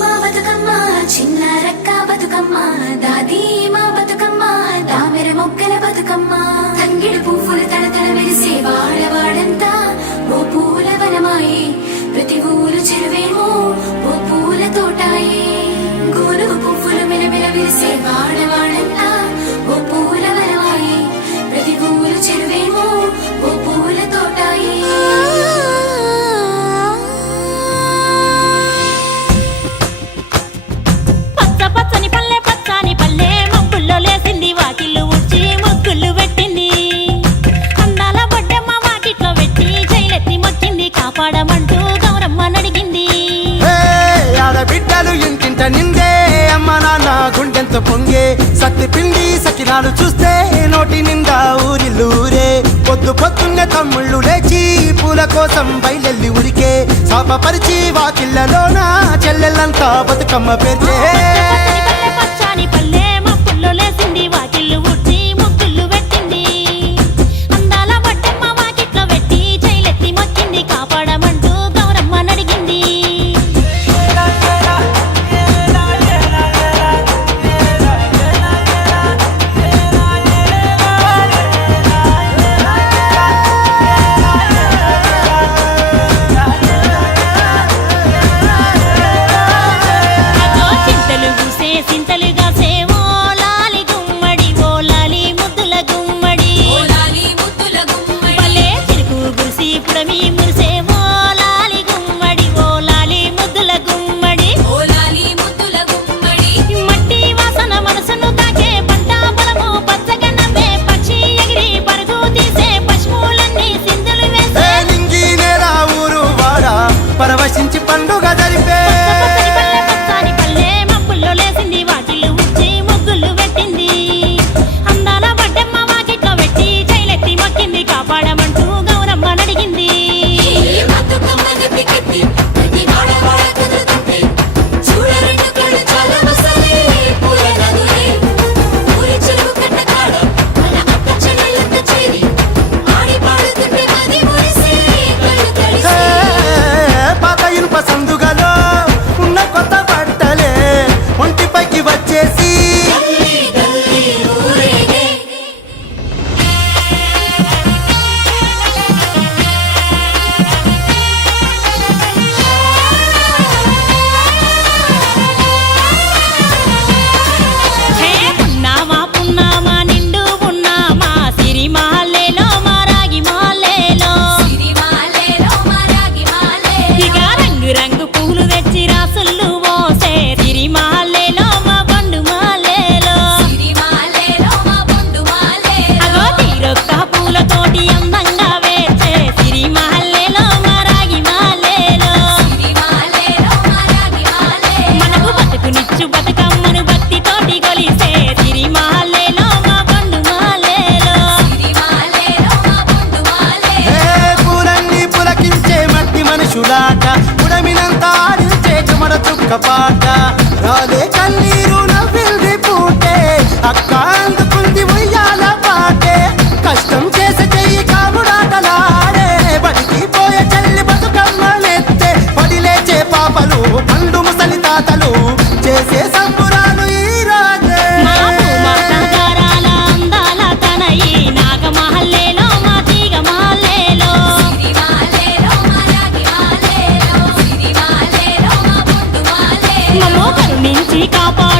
మా బతుకమ్మ చిన్న రక్క బతుకమ్మ దాది మా బతుకమ్మ దామెర మొగ్గల బతుకమ్మ తంగిడు పువ్వులు తడతడ మెరిసే వాడవాడంతా ఓ పూల వనమాయే ప్రతి ఊరు చెరువేమో ఓ పూల తోటాయే గోరు పువ్వులు మెలమెల విరిసే వాడవాడంతా ఓ పూల వనమాయే ప్రతి ఊరు చెరువేమో ఓ పూల తోటాయే పచ్చని పల్లె పచ్చని పల్లె మబ్బుల్లో లేసింది వాకిళ్ళు ఊడ్చి ముగ్గులు పెట్టింది అందాల బొడ్డమ్మ వాకిట్లో పెట్టి జైలెత్తి మొక్కింది కాపాడమంటూ గౌరమ్మ నడిగింది ఆడబిడ్డలు ఇంటింట నిందే అమ్మ నాన్న గుండెంతో పొంగే సత్తి పిండి సకినాలు చూస్తే నోటి నిండా ఊరిల్లూరే పొద్దు పొద్దున్నే తమ్ముళ్ళు లేచి పూల కోసం బయలెల్లి ఉరికే శాపపరిచి వాకిళ్ళలోన చెల్లెళ్ళంతా బతుకమ్మ పేర్చే పచ్చని పల్లె మబ్బుల్లో లేసింది వాకిళ్ళు ఊడ్చి ముగ్గులు పెట్టింది అందాల బొడ్డమ్మ వాకిట్లో పెట్టి జైలెత్తి మొక్కింది కాపాడమంటూ గౌరమ్మ నడిగింది చింతలుగా సేవో లాలి గుమ్మడి ఓ లాలి ముద్దుల గుమ్మడి భలే చిరుకు గురిసి పుడమి మురిసేవో లాలి గుమ్మడి ఓ లాలి ముద్దుల గుమ్మడి మట్టి వాసన మనసును తాకే పంట పొలము పచ్చగా నవ్వే పక్షి ఎగిరి పరుగు తీసే పశువులన్నీ సింధులు వేసే నింగి నేల ఊరు వాడ పరవశించి పండుగ జరిపే పచ్చని పల్లె మబ్బుల్లో లేసింది వాకిళ్ళు ఊడ్చి ముగ్గులు పెట్టింది అందాల బొడ్డమ్మ వాకిట్లో పెట్టి జైలెత్తి మొక్కింది కాపాడమంటూ గౌరమ్మ నడిగింది పాత ఇనుప సందుగలో ఉన్న కొత్త బట్టలే ఒంటిపైకి వచ్చేసి హే పున్నామా పున్నామా నిండు పున్నామా సిరి మాలేలో మా రాగి మాలేలో ఇక రంగు రంగు పూలు తెచ్చి రాసుళ్ళు మోసే సిరి మాలేలో మా బండు మాలేలో అగో తీరొక్క పూలతోటి అందంగా వేచే సిరి మాలేలో మా రాగి మాలేలో మనకు బతుకునిచ్చు బతుకమ్మను భక్తితోటి కొలిసే సిరి మాలేలో మా బండు మాలేలో పూలన్నీ పులకించే మట్టి మనుషులాట ఉడమినంతా ఆడించే చెమడ చుక్క పాట రాలే కన్నీరు నవ్వింది పూటే అక్క అందుకుంది ఉయ్యాల పాటే కష్టం చేసే చెయ్యి కాముడాటలాడే బడికి పోయే చెల్లి బతుకమ్మనెత్తే పడి లేచే పాపలు పండు ముసలి తాతలు చేసే సంబురాలు ఈ రాజే మా భూమాతాగారాల అందాల తనయి నాగమహల్లేలో మా తీగ మహల్లేలో మమ్మో కరుణించి కాపాడు